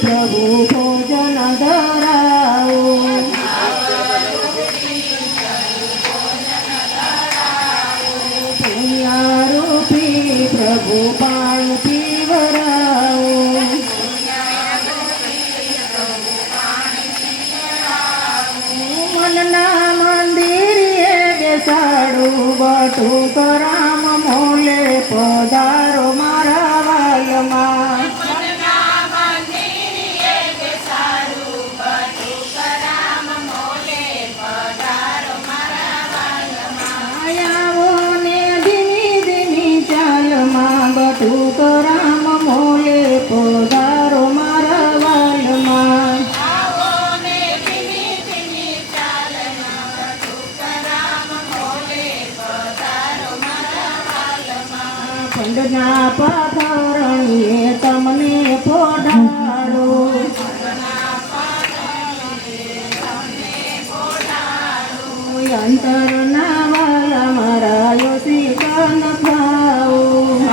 પ્રભુ ભોજન ધરાવો પુણ્યારૂપી પ્રભુ પાણી પીવરાવો મનના મંદિરે બેસાડું બટુક રામ મોલે પધારો મારા વાલમાં બટુક રામ મોલે પધારો મારા વાલમાં પંડના પાથરણીએ તમને પોઢાડો અંતરના વાલા મારા યોસી કાન ખાઓ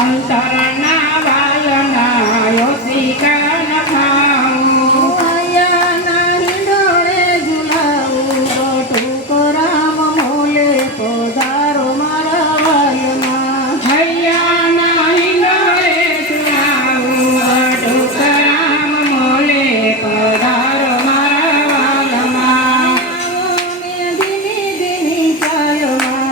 અંતરના વાલા યોસી કાન ખાઓ આયાના હિંડોળે ઝુલાવું બટુક રામ મોલે પધારો મારા વાલમાં હૈયાના હિંડોળે ઝુલાવું બટુક રામ મોલે પધારો મારા વાલમાં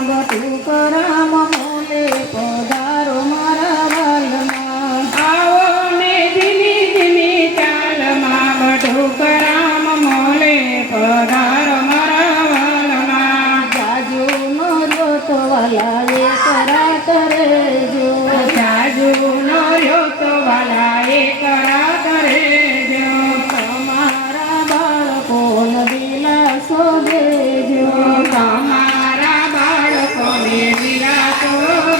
બટુક રામ મોલે પધારો મારા વાલમાં આવો ને ધીમી ધીમી ચાલમાં બટુક રામ મોલે પધારો મારા વાલમાં જાજુ નો રોત વાલા એક રાત રેજો જાજુ નો રોત વાલા એક રાત રેજો તમારા બાળકોને દિલાસો દેજો તમારા બાળકોને દિલાસો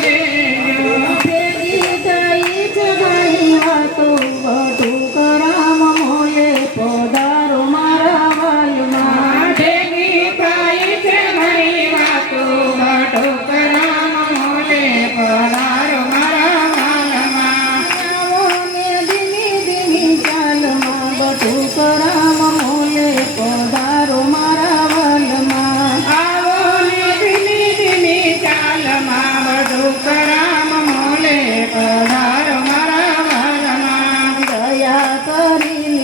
દેજો ભેગી થઈ જગાઈ વાતો બટુક રામ મોલે પધારો મારા વાલમાં ભેગી થઈ જગાઈ વાતો બટુક રામ મોલે પધારો મારા વાલમાં આવો ને ધીમી ધીમી ચાલમાં બટુક રામ મોલે પધારો મારા વાલમાં આવો ને ધીમી ધીમી ચાલમાં બટુક રામ મોલે પધારો મારા વાલમાં દયા કરીને